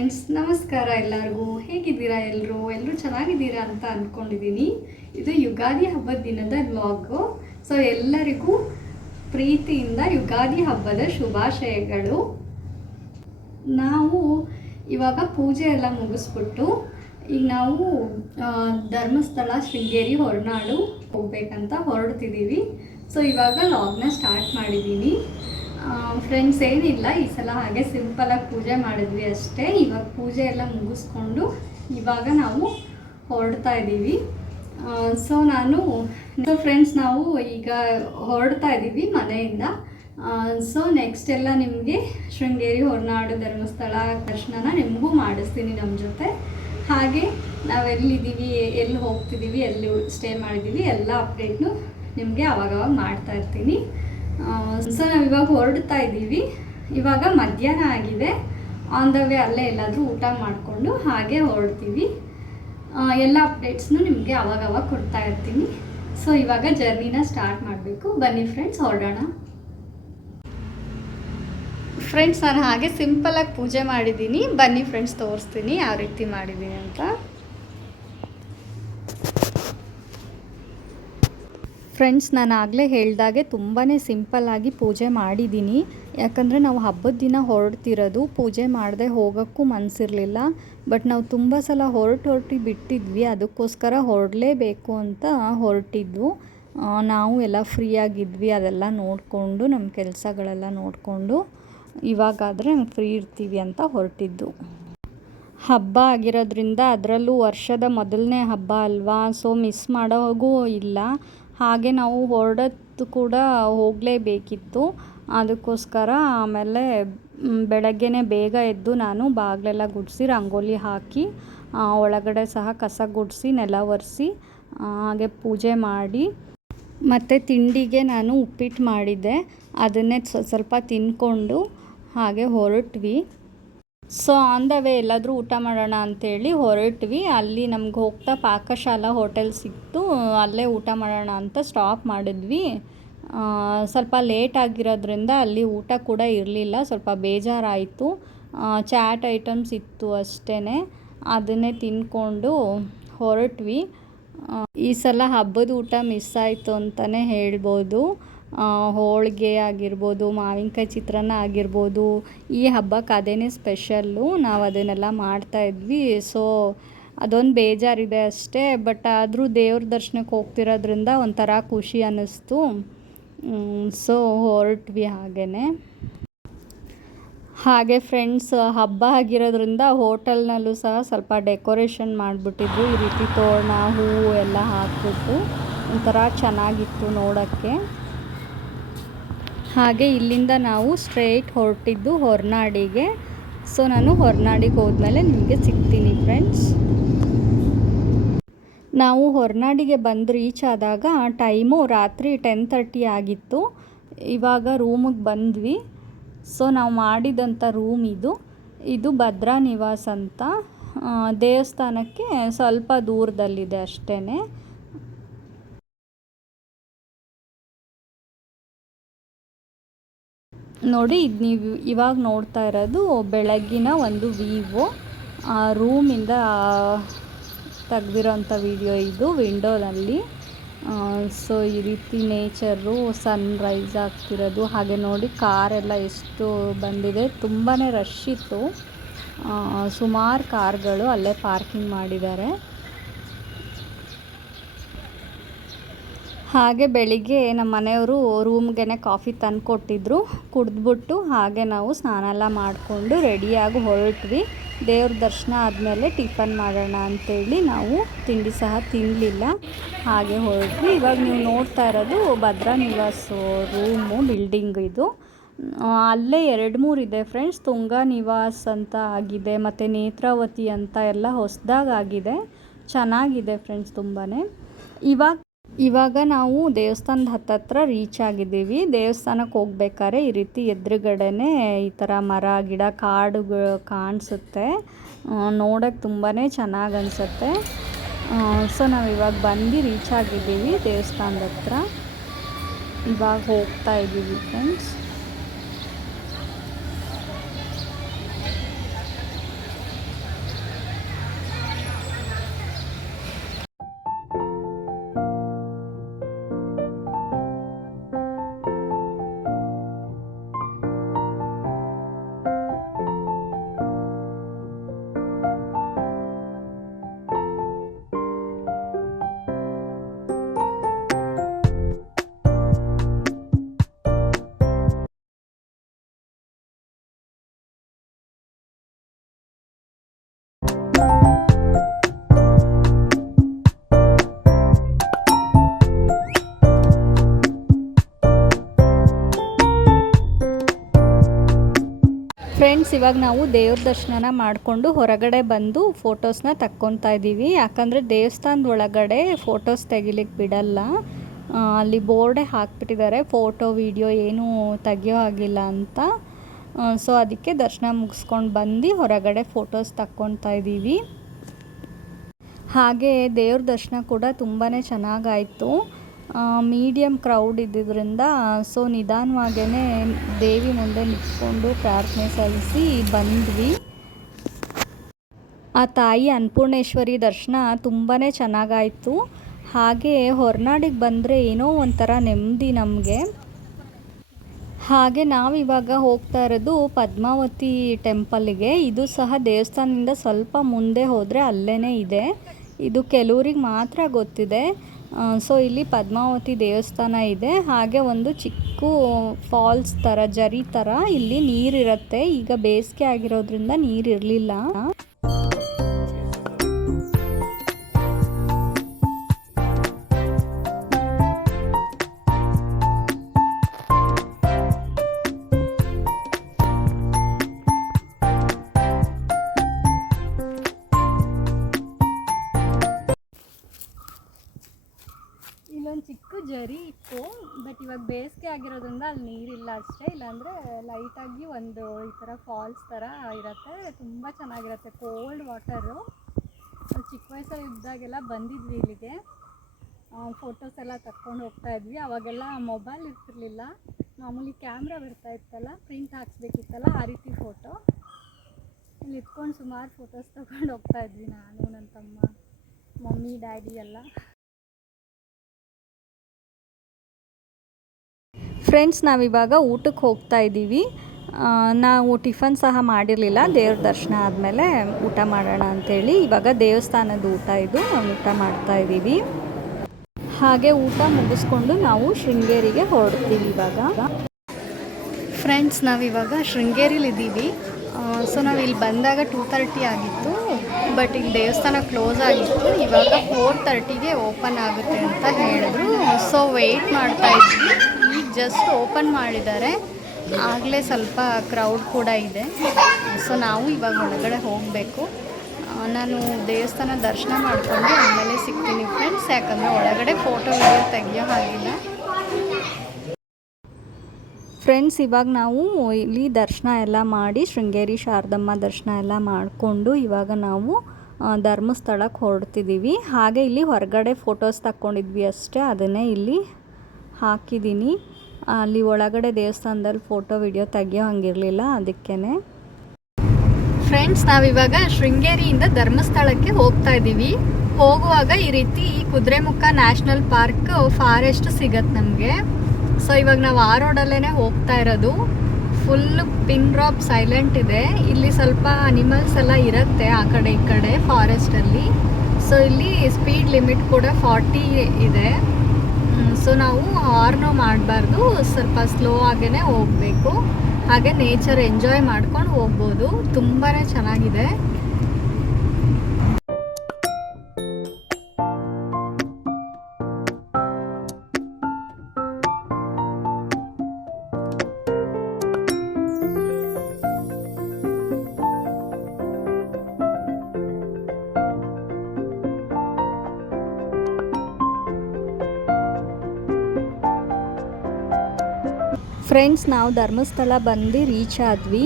Friends, ನಮಸ್ಕಾರ ಎಲ್ಲರಿಗೂ. ಹೇಗಿದ್ದೀರಾ? ಎಲ್ಲರೂ ಚೆನ್ನಾಗಿದ್ದೀರಾ ಅಂತ ಅಂದ್ಕೊಂಡಿದ್ದೀನಿ. ಇದು ಯುಗಾದಿ ಹಬ್ಬದ ದಿನದ ವ್ಲಾಗು. ಸೊ ಎಲ್ಲರಿಗೂ ಪ್ರೀತಿಯಿಂದ ಯುಗಾದಿ ಹಬ್ಬದ ಶುಭಾಶಯಗಳು. ನಾವು ಇವಾಗ ಪೂಜೆ ಎಲ್ಲ ಮುಗಿಸ್ಬಿಟ್ಟು ಈಗ ನಾವು ಧರ್ಮಸ್ಥಳ, ಶೃಂಗೇರಿ, ಹೊರನಾಡು ಹೋಗ್ಬೇಕಂತ ಹೊರಡ್ತಿದ್ದೀವಿ. ಸೊ ಇವಾಗ ವ್ಲಾಗ್ನ ಸ್ಟಾರ್ಟ್ ಮಾಡಿದ್ದೀನಿ. ಫ್ರೆಂಡ್ಸ್, ಏನಿಲ್ಲ, ಈ ಸಲ ಹಾಗೆ ಸಿಂಪಲಾಗಿ ಪೂಜೆ ಮಾಡಿದ್ವಿ ಅಷ್ಟೇ. ಇವಾಗ ಪೂಜೆ ಎಲ್ಲ ಮುಗಿಸ್ಕೊಂಡು ಇವಾಗ ನಾವು ಹೊರಡ್ತಾ ಇದ್ದೀವಿ. ಸೊ ಫ್ರೆಂಡ್ಸ್, ನಾವು ಈಗ ಹೊರಡ್ತಾ ಇದ್ದೀವಿ ಮನೆಯಿಂದ. ಸೊ ನೆಕ್ಸ್ಟ್ ಎಲ್ಲ ನಿಮಗೆ ಶೃಂಗೇರಿ, ಹೊರನಾಡು, ಧರ್ಮಸ್ಥಳ ದರ್ಶನನ ನಿಮಗೂ ಮಾಡಿಸ್ತೀನಿ ನಮ್ಮ ಜೊತೆ. ಹಾಗೆ ನಾವೆಲ್ಲಿದ್ದೀವಿ, ಎಲ್ಲಿ ಹೋಗ್ತಿದ್ದೀವಿ, ಎಲ್ಲಿ ಸ್ಟೇ ಮಾಡಿದ್ದೀವಿ ಎಲ್ಲ ಅಪ್ಡೇಟ್ನು ನಿಮಗೆ ಅವಾಗವಾಗ ಮಾಡ್ತಾ ಇರ್ತೀನಿ. ಸೊ ನಾವು ಇವಾಗ ಹೊರಡ್ತಾ ಇದ್ದೀವಿ. ಇವಾಗ ಮಧ್ಯಾಹ್ನ ಆಗಿದೆ. ಆನ್ ದ ವೇ ಅಲ್ಲೇ ಎಲ್ಲಾದರೂ ಊಟ ಮಾಡಿಕೊಂಡು ಹಾಗೆ ಹೊರಡ್ತೀವಿ. ಎಲ್ಲ ಅಪ್ಡೇಟ್ಸ್ನು ನಿಮಗೆ ಅವಾಗವಾಗ ಕೊಡ್ತಾ ಇರ್ತೀನಿ. ಸೊ ಇವಾಗ ಜರ್ನಿನ ಸ್ಟಾರ್ಟ್ ಮಾಡಬೇಕು. ಬನ್ನಿ ಫ್ರೆಂಡ್ಸ್, ಹೊರಡೋಣ. ಫ್ರೆಂಡ್ಸ್, ನಾನು ಹಾಗೆ ಸಿಂಪಲಾಗಿ ಪೂಜೆ ಮಾಡಿದ್ದೀನಿ. ಬನ್ನಿ ಫ್ರೆಂಡ್ಸ್, ತೋರಿಸ್ತೀನಿ ಯಾವ ರೀತಿ ಮಾಡಿದ್ದೀನಿ ಅಂತ. ಫ್ರೆಂಡ್ಸ್, ನಾನು ಆಗಲೇ ಹೇಳ್ದಾಗೆ ತುಂಬಾ ಸಿಂಪಲ್ಲಾಗಿ ಪೂಜೆ ಮಾಡಿದ್ದೀನಿ. ಯಾಕಂದರೆ ನಾವು ಹಬ್ಬದ ದಿನ ಹೊರಡ್ತಿರೋದು, ಪೂಜೆ ಮಾಡದೆ ಹೋಗೋಕ್ಕೂ ಮನಸ್ಸಿರಲಿಲ್ಲ. ಬಟ್ ನಾವು ತುಂಬ ಸಲ ಹೊರಟು ಬಿಟ್ಟಿದ್ವಿ. ಅದಕ್ಕೋಸ್ಕರ ಹೊರಡಲೇಬೇಕು ಅಂತ ಹೊರಟಿದ್ವು. ನಾವು ಎಲ್ಲ ಫ್ರೀಯಾಗಿದ್ವಿ. ಅದೆಲ್ಲ ನೋಡಿಕೊಂಡು ನಮ್ಮ ಕೆಲಸಗಳೆಲ್ಲ ನೋಡಿಕೊಂಡು ಇವಾಗಾದರೆ ಫ್ರೀ ಇರ್ತೀವಿ ಅಂತ ಹೊರಟಿದ್ದು. ಹಬ್ಬ ಆಗಿರೋದ್ರಿಂದ, ಅದರಲ್ಲೂ ವರ್ಷದ ಮೊದಲನೇ ಹಬ್ಬ ಅಲ್ವಾ, ಸೊ ಮಿಸ್ ಮಾಡೋಗೂ ಇಲ್ಲ. ಹಾಗೆ ನಾವು ಹೊರಡೋದು ಕೂಡ ಹೋಗಲೇಬೇಕಿತ್ತು. ಅದಕ್ಕೋಸ್ಕರ ಆಮೇಲೆ ಬೆಳಗ್ಗೆನೇ ಬೇಗ ಎದ್ದು ನಾನು ಬಾಗಿಲೆಲ್ಲ ಗುಡಿಸಿ, ರಂಗೋಲಿ ಹಾಕಿ, ಒಳಗಡೆ ಸಹ ಕಸ ಗುಡಿಸಿ, ನೆಲ ಒರೆಸಿ, ಹಾಗೆ ಪೂಜೆ ಮಾಡಿ, ಮತ್ತು ತಿಂಡಿಗೆ ನಾನು ಉಪ್ಪಿಟ್ಟು ಮಾಡಿದ್ದೆ. ಅದನ್ನೇ ಸ್ವಲ್ಪ ತಿಂದ್ಕೊಂಡು ಹಾಗೆ ಹೊರಟ್ವಿ. ಸೊ ಆನ್ ದ ವೇ ಎಲ್ಲಾದರೂ ಊಟ ಮಾಡೋಣ ಅಂಥೇಳಿ ಹೊರಟ್ವಿ. ಅಲ್ಲಿ ನಮ್ಗೆ ಹೋಗ್ತಾ ಪಾಕಶಾಲಾ ಹೋಟೆಲ್ ಸಿಕ್ತು. ಅಲ್ಲೇ ಊಟ ಮಾಡೋಣ ಅಂತ ಸ್ಟಾಪ್ ಮಾಡಿದ್ವಿ. ಸ್ವಲ್ಪ ಲೇಟ್ ಆಗಿರೋದ್ರಿಂದ ಅಲ್ಲಿ ಊಟ ಕೂಡ ಇರಲಿಲ್ಲ. ಸ್ವಲ್ಪ ಬೇಜಾರಾಯಿತು. ಚಾಟ್ ಐಟಮ್ಸ್ ಇತ್ತು ಅಷ್ಟೇ. ಅದನ್ನೇ ತಿಂದ್ಕೊಂಡು ಹೊರಟ್ವಿ. ಈ ಸಲ ಹಬ್ಬದ ಊಟ ಮಿಸ್ ಆಯಿತು ಅಂತಲೇ ಹೇಳ್ಬೋದು. ಹೋಳಿಗೆ ಆಗಿರ್ಬೋದು, ಮಾವಿನಕಾಯಿ ಚಿತ್ರಾನ್ನ ಆಗಿರ್ಬೋದು, ಈ ಹಬ್ಬಕ್ಕೆ ಅದೇ ಸ್ಪೆಷಲ್ಲು. ನಾವು ಅದನ್ನೆಲ್ಲ ಮಾಡ್ತಾಯಿದ್ವಿ. ಸೊ ಅದೊಂದು ಬೇಜಾರಿದೆ ಅಷ್ಟೇ. ಬಟ್ ಆದರೂ ದೇವ್ರ ದರ್ಶನಕ್ಕೆ ಹೋಗ್ತಿರೋದ್ರಿಂದ ಒಂಥರ ಖುಷಿ ಅನ್ನಿಸ್ತು. ಸೊ ಹೊರಟ್ವಿ ಹಾಗೆ ಫ್ರೆಂಡ್ಸ್, ಹಬ್ಬ ಆಗಿರೋದ್ರಿಂದ ಹೋಟೆಲ್ನಲ್ಲೂ ಸಹ ಸ್ವಲ್ಪ ಡೆಕೋರೇಷನ್ ಮಾಡಿಬಿಟ್ಟಿದ್ರು. ಈ ರೀತಿ ತೋರಣ, ಹೂವು ಎಲ್ಲ ಹಾಕ್ಬಿಟ್ಟು ಒಂಥರ ಚೆನ್ನಾಗಿತ್ತು ನೋಡೋಕ್ಕೆ. ಹಾಗೆ ಇಲ್ಲಿಂದ ನಾವು ಸ್ಟ್ರೇಟ್ ಹೊರಟಿದ್ದು ಹೊರನಾಡಿಗೆ. ಸೊ ನಾನು ಹೊರನಾಡಿಗೆ ಹೋದ್ಮೇಲೆ ನಿಮಗೆ ಸಿಗ್ತೀನಿ ಫ್ರೆಂಡ್ಸ್. ನಾವು ಹೊರನಾಡಿಗೆ ಬಂದು ರೀಚ್ ಆದಾಗ ಟೈಮು ರಾತ್ರಿ 10:30 ಆಗಿತ್ತು. ಇವಾಗ ರೂಮಿಗೆ ಬಂದ್ವಿ. ಸೊ ನಾವು ಮಾಡಿದಂಥ ರೂಮ್ ಇದು ಭದ್ರಾ ನಿವಾಸ್ ಅಂತ. ದೇವಸ್ಥಾನಕ್ಕೆ ಸ್ವಲ್ಪ ದೂರದಲ್ಲಿದೆ ಅಷ್ಟೇ. ನೋಡಿ, ಇದು ನೀವು ಇವಾಗ ನೋಡ್ತಾ ಇರೋದು ಬೆಳಗ್ಗಿನ ಒಂದು ವ್ಯೂ. ರೂಮಿಂದ ತೆಗ್ದಿರೋಂಥ ವಿಡಿಯೋ ಇದು, ವಿಂಡೋನಲ್ಲಿ. ಸೊ ಈ ರೀತಿ ನೇಚರು, ಸನ್ರೈಸ್ ಆಗ್ತಿರೋದು. ಹಾಗೆ ನೋಡಿ, ಕಾರೆಲ್ಲ ಎಷ್ಟು ಬಂದಿದೆ. ತುಂಬಾ ರಶ್ ಇತ್ತು. ಸುಮಾರು ಕಾರ್ಗಳು ಅಲ್ಲೇ ಪಾರ್ಕಿಂಗ್ ಮಾಡಿದ್ದಾರೆ. ಹಾಗೆ ಬೆಳಿಗ್ಗೆ ನಮ್ಮ ಮನೆಯವರು ರೂಮ್ಗೆ ಕಾಫಿ ತಂದು ಕೊಟ್ಟಿದ್ರು. ಕುಡಿದ್ಬಿಟ್ಟು ಹಾಗೆ ನಾವು ಸ್ನಾನ ಎಲ್ಲ ಮಾಡಿಕೊಂಡು ರೆಡಿಯಾಗಿ ಹೊರಟ್ವಿ. ದೇವ್ರ ದರ್ಶನ ಆದಮೇಲೆ ಟಿಫನ್ ಮಾಡೋಣ ಅಂಥೇಳಿ ನಾವು ತಿಂಡಿ ಸಹ ತಿನ್ನಲಿಲ್ಲ, ಹಾಗೆ ಹೊರಟ್ವಿ. ಇವಾಗ ನೀವು ನೋಡ್ತಾ ಇರೋದು ಭದ್ರಾ ನಿವಾಸ್ ರೂಮು, ಬಿಲ್ಡಿಂಗ್ ಇದು. ಅಲ್ಲೇ 2-3 ಇದೆ ಫ್ರೆಂಡ್ಸ್. ತುಂಗಾ ನಿವಾಸ್ ಅಂತ ಆಗಿದೆ, ಮತ್ತು ನೇತ್ರಾವತಿ ಅಂತ ಎಲ್ಲ ಹೊಸದಾಗಿದೆ. ಚೆನ್ನಾಗಿದೆ ಫ್ರೆಂಡ್ಸ್ ತುಂಬಾ. ಇವಾಗ ನಾವು ದೇವಸ್ಥಾನದ ಹತ್ತತ್ರ ರೀಚ್ ಆಗಿದ್ದೀವಿ. ದೇವಸ್ಥಾನಕ್ಕೆ ಹೋಗ್ಬೇಕಾದ್ರೆ ಈ ರೀತಿ ಎದುರುಗಡೆನೇ ಈ ಥರ ಮರ ಗಿಡ ಕಾಡುಗಳು ಕಾಣಿಸುತ್ತೆ. ನೋಡೋಕ್ಕೆ ತುಂಬಾ ಚೆನ್ನಾಗಿ ಅನಿಸುತ್ತೆ. ಸೊ ನಾವು ಇವಾಗ ಬಂದು ರೀಚ್ ಆಗಿದ್ದೀವಿ ದೇವಸ್ಥಾನದ ಹತ್ರ. ಇವಾಗ ಹೋಗ್ತಾ ಇದ್ದೀವಿ ಫ್ರೆಂಡ್ಸ್. ಫ್ರೆಂಡ್ಸ್, ಇವಾಗ ನಾವು ದೇವ್ರ ದರ್ಶನ ಮಾಡಿಕೊಂಡು ಹೊರಗಡೆ ಬಂದು ಫೋಟೋಸ್ನ ತಕ್ಕೊತಾ ಇದ್ದೀವಿ. ಯಾಕಂದರೆ ದೇವಸ್ಥಾನದ ಒಳಗಡೆ ಫೋಟೋಸ್ ತೆಗಿಲಿಕ್ಕೆ ಬಿಡಲ್ಲ. ಅಲ್ಲಿ ಬೋರ್ಡೇ ಹಾಕ್ಬಿಟ್ಟಿದ್ದಾರೆ, ಫೋಟೋ ವಿಡಿಯೋ ಏನೂ ತೆಗಿಯೋ ಆಗಿಲ್ಲ ಅಂತ. ಸೊ ಅದಕ್ಕೆ ದರ್ಶನ ಮುಗಿಸ್ಕೊಂಡು ಬಂದು ಹೊರಗಡೆ ಫೋಟೋಸ್ ತಕ್ಕೊತಾ ಇದ್ದೀವಿ. ಹಾಗೆ ದೇವ್ರ ದರ್ಶನ ಕೂಡ ತುಂಬಾ ಚೆನ್ನಾಗಾಯಿತು. ಮೀಡಿಯಮ್ ಕ್ರೌಡ್ ಇದ್ದಿದ್ದರಿಂದ ಸೊ ನಿಧಾನವಾಗೇ ದೇವಿ ಮುಂದೆ ನಿಂತ್ಕೊಂಡು ಪ್ರಾರ್ಥನೆ ಸಲ್ಲಿಸಿ ಬಂದ್ವಿ. ಆ ತಾಯಿ ಅನ್ನಪೂರ್ಣೇಶ್ವರಿ ದರ್ಶನ ತುಂಬಾ ಚೆನ್ನಾಗಾಯಿತು. ಹಾಗೆ ಹೊರನಾಡಿಗೆ ಬಂದರೆ ಏನೋ ಒಂಥರ ನೆಮ್ಮದಿ ನಮಗೆ. ಹಾಗೆ ನಾವಿವಾಗ ಹೋಗ್ತಾ ಇರೋದು ಪದ್ಮಾವತಿ ಟೆಂಪಲ್ಗೆ. ಇದು ಸಹ ದೇವಸ್ಥಾನದಿಂದ ಸ್ವಲ್ಪ ಮುಂದೆ ಹೋದರೆ ಅಲ್ಲೇ ಇದೆ. ಇದು ಕೆಲವ್ರಿಗೆ ಮಾತ್ರ ಗೊತ್ತಿದೆ. ಸೊ ಇಲ್ಲಿ ಪದ್ಮಾವತಿ ದೇವಸ್ಥಾನ ಇದೆ. ಹಾಗೆ ಒಂದು ಚಿಕ್ಕ ಫಾಲ್ಸ್ ಥರ, ಜರಿ ಥರ ಇಲ್ಲಿ ನೀರಿರುತ್ತೆ. ಈಗ ಬೇಸಿಗೆ ಆಗಿರೋದ್ರಿಂದ ನೀರಿರಲಿಲ್ಲ. ಇಲ್ಲೊಂದು ಚಿಕ್ಕ ಜರಿ ಇತ್ತು, ಬಟ್ ಇವಾಗ ಬೇಸಿಗೆ ಆಗಿರೋದ್ರಿಂದ ಅಲ್ಲಿ ನೀರಿಲ್ಲ ಅಷ್ಟೇ. ಇಲ್ಲಾಂದರೆ ಲೈಟಾಗಿ ಒಂದು ಈ ಥರ ಫಾಲ್ಸ್ ಥರ ಇರುತ್ತೆ, ತುಂಬ ಚೆನ್ನಾಗಿರುತ್ತೆ. Cold water. ಚಿಕ್ಕ ವಯಸ್ಸಲ್ಲಿ ಇದ್ದಾಗೆಲ್ಲ ಬಂದಿದ್ವಿ ಇಲ್ಲಿಗೆ, ಫೋಟೋಸ್ ಎಲ್ಲ ತಕ್ಕೊಂಡು ಹೋಗ್ತಾ ಇದ್ವಿ. ಅವಾಗೆಲ್ಲ ಮೊಬೈಲ್ ಇರ್ತಿರ್ಲಿಲ್ಲ, ಮಾಮೂಲಿ ಕ್ಯಾಮ್ರಾ ಬರ್ತಾ ಇತ್ತಲ್ಲ, ಪ್ರಿಂಟ್ ಹಾಕ್ಸ್ಬೇಕಿತ್ತಲ್ಲ, ಆ ರೀತಿ ಫೋಟೋ. ಇಲ್ಲಿ ಇಟ್ಕೊಂಡು ಸುಮಾರು ಫೋಟೋಸ್ ತಗೊಂಡು ಹೋಗ್ತಾ ಇದ್ವಿ, ನಾನು, ನನ್ನ ತಮ್ಮ, ಮಮ್ಮಿ, ಡ್ಯಾಡಿ ಎಲ್ಲ. ಫ್ರೆಂಡ್ಸ್, ನಾವಿವಾಗ ಊಟಕ್ಕೆ ಹೋಗ್ತಾ ಇದ್ದೀವಿ. ನಾವು ಟಿಫನ್ ಸಹ ಮಾಡಿರಲಿಲ್ಲ. ದೇವ್ರ ದರ್ಶನ ಆದಮೇಲೆ ಊಟ ಮಾಡೋಣ ಅಂಥೇಳಿ ಇವಾಗ ದೇವಸ್ಥಾನದ ಊಟ ಇದು, ಊಟ ಮಾಡ್ತಾ ಇದ್ದೀವಿ. ಹಾಗೆ ಊಟ ಮುಗಿಸ್ಕೊಂಡು ನಾವು ಶೃಂಗೇರಿಗೆ ಹೊರಡ್ತೀವಿ ಇವಾಗ. ಫ್ರೆಂಡ್ಸ್, ನಾವಿವಾಗ ಶೃಂಗೇರಿಲಿದ್ದೀವಿ. ಸೊ ನಾವು ಇಲ್ಲಿ ಬಂದಾಗ 2:30 ಆಗಿತ್ತು, ಬಟ್ ಇಲ್ಲಿ ದೇವಸ್ಥಾನ ಕ್ಲೋಸ್ ಆಗಿತ್ತು. ಇವಾಗ 4:30ಗೆ ಓಪನ್ ಆಗುತ್ತೆ ಅಂತ ಹೇಳಿದ್ರು. ಸೊ ವೆಯ್ಟ್ ಮಾಡ್ತಾ ಇದ್ವಿ. ಈಗ ಜಸ್ಟ್ ಓಪನ್ ಮಾಡಿದ್ದಾರೆ, ಆಗಲೇ ಸ್ವಲ್ಪ ಕ್ರೌಡ್ ಕೂಡ ಇದೆ. ಸೊ ನಾವು ಇವಾಗ ಒಳಗಡೆ ಹೋಗಬೇಕು. ನಾನು ದೇವಸ್ಥಾನ ದರ್ಶನ ಮಾಡಿಕೊಂಡು ಆಮೇಲೆ ಸಿಗ್ತೀನಿ ಫ್ರೆಂಡ್ಸ್, ಯಾಕಂದರೆ ಒಳಗಡೆ ಫೋಟೋ ವಿಡಿಯೋ ತೆಗಿಯೋ ಹಾಗಿಲ್ಲ. ಫ್ರೆಂಡ್ಸ್, ಇವಾಗ ನಾವು ಇಲ್ಲಿ ದರ್ಶನ ಎಲ್ಲ ಮಾಡಿ ಶೃಂಗೇರಿ ಶಾರದಮ್ಮ ದರ್ಶನ ಎಲ್ಲ ಮಾಡಿಕೊಂಡು ಇವಾಗ ನಾವು ಧರ್ಮಸ್ಥಳಕ್ಕೆ ಹೊರಡ್ತಿದ್ದೀವಿ. ಹಾಗೆ ಇಲ್ಲಿ ಹೊರಗಡೆ ಫೋಟೋಸ್ ತಕ್ಕೊಂಡಿದ್ವಿ ಅಷ್ಟೇ, ಅದನ್ನೇ ಇಲ್ಲಿ ಹಾಕಿದ್ದೀನಿ. ಅಲ್ಲಿ ಒಳಗಡೆ ದೇವಸ್ಥಾನದಲ್ಲಿ ಫೋಟೋ ವಿಡಿಯೋ ತೆಗಿಯೋ ಹಂಗಿರಲಿಲ್ಲ, ಅದಕ್ಕೇ. ಫ್ರೆಂಡ್ಸ್, ನಾವಿವಾಗ ಶೃಂಗೇರಿಯಿಂದ ಧರ್ಮಸ್ಥಳಕ್ಕೆ ಹೋಗ್ತಾ ಇದ್ದೀವಿ. ಹೋಗುವಾಗ ಈ ರೀತಿ ಕುದುರೆಮುಖ ನ್ಯಾಷನಲ್ ಪಾರ್ಕ್ ಫಾರೆಸ್ಟ್ ಸಿಗತ್ತೆ ನಮಗೆ. ಸೊ ಇವಾಗ ನಾವು ಆ ರೋಡಲ್ಲೇ ಹೋಗ್ತಾ ಇರೋದು. ಫುಲ್ ಪಿನ್ ಡ್ರಾಪ್ ಸೈಲೆಂಟ್ ಇದೆ. ಇಲ್ಲಿ ಸ್ವಲ್ಪ ಅನಿಮಲ್ಸ್ ಎಲ್ಲ ಇರುತ್ತೆ ಆ ಕಡೆ ಈ ಕಡೆ ಫಾರೆಸ್ಟಲ್ಲಿ. ಸೊ ಇಲ್ಲಿ ಸ್ಪೀಡ್ ಲಿಮಿಟ್ ಕೂಡ 40 ಇದೆ. ಸೊ ನಾವು ಹಾರ್ನು ಮಾಡಬಾರ್ದು, ಸ್ವಲ್ಪ ಸ್ಲೋ ಆಗೇ ಹೋಗಬೇಕು. ಹಾಗೆ ನೇಚರ್ ಎಂಜಾಯ್ ಮಾಡ್ಕೊಂಡು ಹೋಗ್ಬೋದು, ತುಂಬಾ ಚೆನ್ನಾಗಿದೆ. ಫ್ರೆಂಡ್ಸ್, ನಾವು ಧರ್ಮಸ್ಥಳ ಬಂದು ರೀಚ್ ಆದ್ವಿ.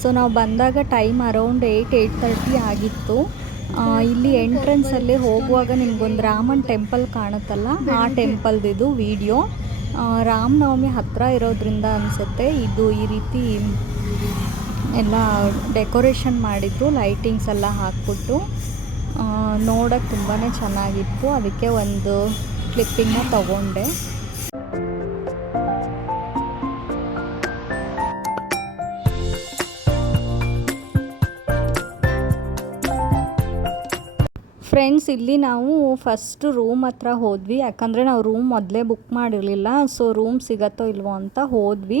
ಸೊ ನಾವು ಬಂದಾಗ ಟೈಮ್ ಅರೌಂಡ್ 8:30 ಆಗಿತ್ತು. ಇಲ್ಲಿ ಎಂಟ್ರೆನ್ಸಲ್ಲಿ ಹೋಗುವಾಗ ನಿಮ್ಗೊಂದು ರಾಮನ್ ಟೆಂಪಲ್ ಕಾಣುತ್ತಲ್ಲ, ಆ ಟೆಂಪಲ್ದಿದು ವಿಡಿಯೋ. ರಾಮನವಮಿ ಹತ್ತಿರ ಇರೋದ್ರಿಂದ ಅನಿಸುತ್ತೆ ಇದು ಈ ರೀತಿ ಎಲ್ಲ ಡೆಕೋರೇಷನ್ ಮಾಡಿದ್ರು, ಲೈಟಿಂಗ್ಸ್ ಎಲ್ಲ ಹಾಕ್ಬಿಟ್ಟು. ನೋಡೋಕ್ಕೆ ತುಂಬಾ ಚೆನ್ನಾಗಿತ್ತು, ಅದಕ್ಕೆ ಒಂದು ಕ್ಲಿಪ್ಪಿಂಗ್ನ ತಗೊಂಡೆ. ಫ್ರೆಂಡ್ಸ್, ಇಲ್ಲಿ ನಾವು ಫಸ್ಟ್ ರೂಮ್ ಹತ್ರ ಹೋದ್ವಿ, ಯಾಕಂದರೆ ನಾವು ರೂಮ್ ಮೊದಲೇ ಬುಕ್ ಮಾಡಿರಲಿಲ್ಲ. ಸೊ ರೂಮ್ ಸಿಗತ್ತೋ ಇಲ್ವೋ ಅಂತ ಹೋದ್ವಿ.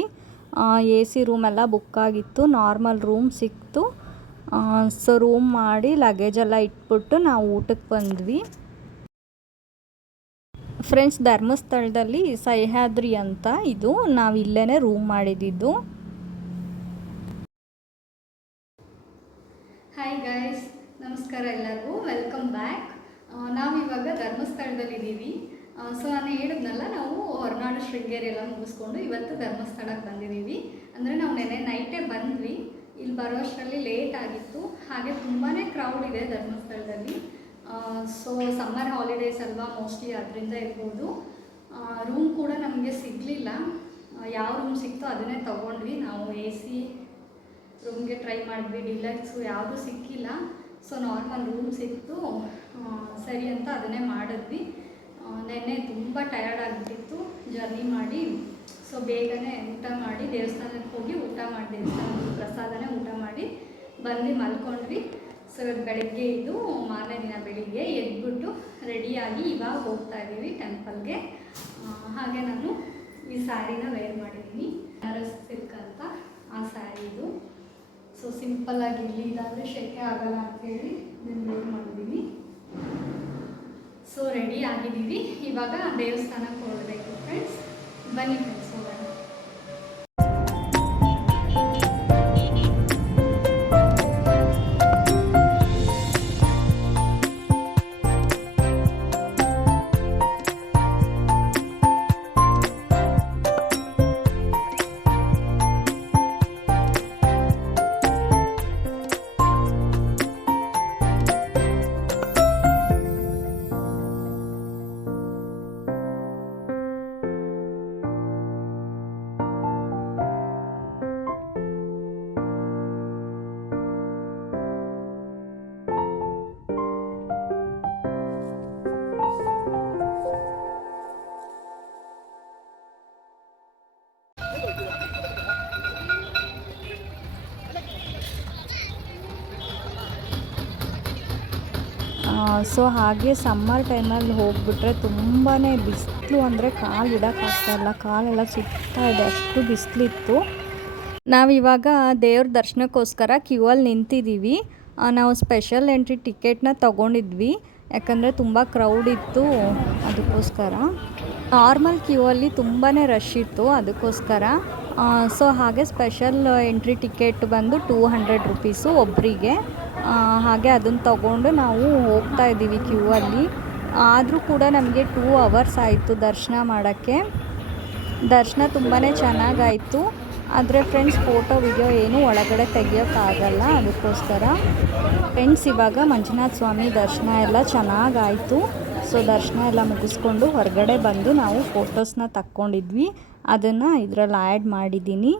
AC ರೂಮೆಲ್ಲ ಬುಕ್ ಆಗಿತ್ತು, ನಾರ್ಮಲ್ ರೂಮ್ ಸಿಕ್ತು. ಸೊ ರೂಮ್ ಮಾಡಿ ಲಗೇಜೆಲ್ಲ ಇಟ್ಬಿಟ್ಟು ನಾವು ಊಟಕ್ಕೆ ಬಂದ್ವಿ. ಫ್ರೆಂಡ್ಸ್, ಧರ್ಮಸ್ಥಳದಲ್ಲಿ ಸಹ್ಯಾದ್ರಿ ಅಂತ ಇದು, ನಾವು ಇಲ್ಲೇ ರೂಮ್ ಮಾಡಿದ್ದು. ಹಾಯ್ ಗೈಸ್, ನಮಸ್ಕಾರ ಎಲ್ಲರಿಗೂ, ವೆಲ್ಕಮ್ ಬ್ಯಾಕ್. ನಾವಿವಾಗ ಧರ್ಮಸ್ಥಳದಲ್ಲಿದ್ದೀವಿ. ಸೊ ನಾನು ಹೇಳಿದ್ನಲ್ಲ, ನಾವು ಹೊರನಾಡು ಶೃಂಗೇರಿ ಎಲ್ಲ ಮುಗಿಸ್ಕೊಂಡು ಇವತ್ತು ಧರ್ಮಸ್ಥಳಕ್ಕೆ ಬಂದಿದ್ದೀವಿ. ಅಂದರೆ ನಾವು ನೆನ್ನೆ ನೈಟೇ ಬಂದ್ವಿ. ಇಲ್ಲಿ ಬರೋ ಅಷ್ಟರಲ್ಲಿ ಲೇಟ್ ಆಗಿತ್ತು. ಹಾಗೆ ತುಂಬಾ ಕ್ರೌಡ್ ಇದೆ ಧರ್ಮಸ್ಥಳದಲ್ಲಿ. ಸೊ ಸಮ್ಮರ್ ಹಾಲಿಡೇಸ್ ಅಲ್ವಾ, ಮೋಸ್ಟ್ಲಿ ಅದರಿಂದ ಇರ್ಬೋದು. ರೂಮ್ ಕೂಡ ನಮಗೆ ಸಿಗಲಿಲ್ಲ. ಯಾವ ರೂಮ್ ಸಿಕ್ತೋ ಅದನ್ನೇ ತೊಗೊಂಡ್ವಿ. ನಾವು AC ರೂಮ್ಗೆ ಟ್ರೈ ಮಾಡಿದ್ವಿ, ಡಿಲಕ್ಸು ಯಾವುದೂ ಸಿಕ್ಕಿಲ್ಲ. ಸೊ ನಾರ್ಮಲ್ ರೂಮ್ ಸಿಕ್ತು, ಸರಿ ಅಂತ ಅದನ್ನೇ ಮಾಡಿದ್ವಿ. ನೆನ್ನೆ ತುಂಬ ಟಯರ್ಡ್ ಆಗಿಬಿಟ್ಟಿತ್ತು ಜರ್ನಿ ಮಾಡಿ. ಸೊ ಬೇಗನೆ ಊಟ ಮಾಡಿ ದೇವಸ್ಥಾನಕ್ಕೆ ಹೋಗಿ ಊಟ ಮಾಡಿ, ದೇವಸ್ಥಾನದ ಪ್ರಸಾದನೇ ಊಟ ಮಾಡಿ ಬಂದು ಮಲ್ಕೊಂಡ್ವಿ. ಸೊ ಬೆಳಗ್ಗೆ ಇದ್ದು ಮಾರನೇ ದಿನ ಬೆಳಿಗ್ಗೆ ಎದ್ಬಿಟ್ಟು ರೆಡಿಯಾಗಿ ಇವಾಗ ಹೋಗ್ತಾ ಇದ್ದೀವಿ ಟೆಂಪಲ್ಗೆ. ಹಾಗೆ ನಾನು ಈ ಸ್ಯಾರಿನ ವೇರ್ ಮಾಡಿದ್ದೀನಿ, ಬನಾರಸ್ ಸಿಲ್ಕ್ ಅಂತ ಆ ಸ್ಯಾರಿ ಇದು. ಸೊ ಸಿಂಪಲ್ಲಾಗಿರಲಿ, ಇಲ್ಲಾಂದರೆ ಶೆಕೆ ಆಗಲ್ಲ ಅಂಥೇಳಿ ಇದನ್ನು ವೇರ್ ಮಾಡಿದ್ದೀನಿ. ಸೊ ರೆಡಿ ಆಗಿದ್ದೀವಿ, ಇವಾಗ ದೇವಸ್ಥಾನಕ್ಕೆ ಹೊರಡಬೇಕು ಫ್ರೆಂಡ್ಸ್. ಬನ್ನಿ ಫ್ರೆಂಡ್ಸ್, ಹೋಗೋಣ. ಸೊ ಹಾಗೆ ಸಮ್ಮರ್ ಟೈಮಲ್ಲಿ ಹೋಗಿಬಿಟ್ರೆ ತುಂಬಾ ಬಿಸಿಲು, ಅಂದರೆ ಕಾಲು ಇಡೋಕ್ಕಾಗ್ತಾಯಿಲ್ಲ, ಕಾಲೆಲ್ಲ ಸುತ್ತಾ ಇದೆ, ಅಷ್ಟು ಬಿಸಿಲಿತ್ತು. ನಾವಿವಾಗ ದೇವ್ರ ದರ್ಶನಕ್ಕೋಸ್ಕರ ಕ್ಯೂ ಅಲ್ಲಿ ನಿಂತಿದ್ದೀವಿ. ನಾವು ಸ್ಪೆಷಲ್ ಎಂಟ್ರಿ ಟಿಕೆಟ್ನ ತೊಗೊಂಡಿದ್ವಿ, ಯಾಕಂದರೆ ತುಂಬ ಕ್ರೌಡ್ ಇತ್ತು ಅದಕ್ಕೋಸ್ಕರ. ನಾರ್ಮಲ್ ಕ್ಯೂ ಅಲ್ಲಿ ತುಂಬಾ ರಶ್ ಇತ್ತು ಅದಕ್ಕೋಸ್ಕರ. ಸೊ ಹಾಗೆ ಸ್ಪೆಷಲ್ ಎಂಟ್ರಿ ಟಿಕೆಟ್ ಬಂದು 200 ರುಪೀಸು ಒಬ್ಬರಿಗೆ. ಹಾಗೆ ಅದನ್ನು ತಗೊಂಡು ನಾವು ಹೋಗ್ತಾ ಇದ್ದೀವಿ ಕ್ಯೂ ಅಲ್ಲಿ. ಆದರೂ ಕೂಡ ನಮಗೆ 2 ಅವರ್ಸ್ ಆಯಿತು ದರ್ಶನ ಮಾಡೋಕ್ಕೆ. ದರ್ಶನ ತುಂಬಾ ಚೆನ್ನಾಗಾಯಿತು. ಆದರೆ ಫ್ರೆಂಡ್ಸ್, ಫೋಟೋ ವಿಡಿಯೋ ಏನೂ ಒಳಗಡೆ ತೆಗಿಯೋಕ್ಕಾಗಲ್ಲ, ಅದಕ್ಕೋಸ್ಕರ. ಫ್ರೆಂಡ್ಸ್, ಇವಾಗ ಮಂಜುನಾಥ ಸ್ವಾಮಿ ದರ್ಶನ ಎಲ್ಲ ಚೆನ್ನಾಗಾಯಿತು. ಸೊ ದರ್ಶನ ಎಲ್ಲ ಮುಗಿಸ್ಕೊಂಡು ಹೊರಗಡೆ ಬಂದು ನಾವು ಫೋಟೋಸ್ನ ತಕ್ಕೊಂಡಿದ್ವಿ, ಅದನ್ನು ಇದರಲ್ಲಿ ಆ್ಯಡ್ ಮಾಡಿದ್ದೀನಿ.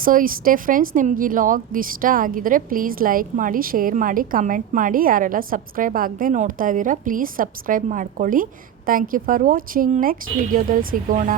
ಸೊ ಇಷ್ಟೇ ಫ್ರೆಂಡ್ಸ್, ನಿಮ್ಗೆ ಈ ಲಾಗ್ ಇಷ್ಟ ಆಗಿದರೆ ಪ್ಲೀಸ್ ಲೈಕ್ ಮಾಡಿ, ಶೇರ್ ಮಾಡಿ, ಕಮೆಂಟ್ ಮಾಡಿ. ಯಾರೆಲ್ಲ ಸಬ್ಸ್ಕ್ರೈಬ್ ಆಗದೆ ನೋಡ್ತಾ ಇದ್ದೀರಾ ಪ್ಲೀಸ್ ಸಬ್ಸ್ಕ್ರೈಬ್ ಮಾಡ್ಕೊಳ್ಳಿ. Thank you for watching. Next ವಿಡಿಯೋದಲ್ಲಿ ಸಿಗೋಣ.